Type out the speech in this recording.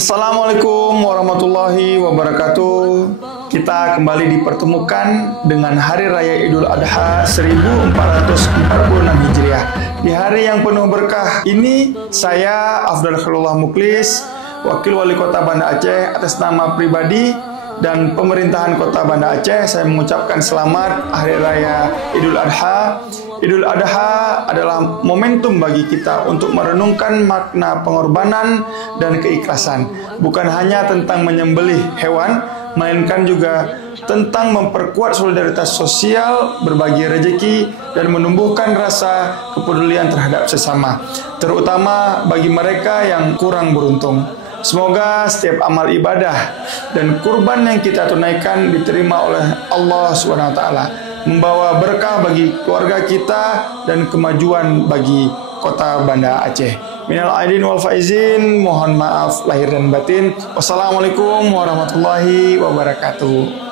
Assalamualaikum warahmatullahi wabarakatuh. Kita kembali dipertemukan dengan Hari Raya Idul Adha 1446 Hijriah. Di hari yang penuh berkah ini, saya Afdal Khairullah Muklis, Wakil Wali Kota Banda Aceh, atas nama pribadi dan pemerintahan Kota Banda Aceh, saya mengucapkan selamat Hari Raya Idul Adha. Idul Adha adalah momentum bagi kita untuk merenungkan makna pengorbanan dan keikhlasan. Bukan hanya tentang menyembelih hewan, melainkan juga tentang memperkuat solidaritas sosial, berbagi rezeki, dan menumbuhkan rasa kepedulian terhadap sesama, terutama bagi mereka yang kurang beruntung. Semoga setiap amal ibadah dan kurban yang kita tunaikan diterima oleh Allah SWT, membawa berkah bagi keluarga kita dan kemajuan bagi Kota Banda Aceh. Minal aidin wal faizin, mohon maaf lahir dan batin. Wassalamualaikum warahmatullahi wabarakatuh.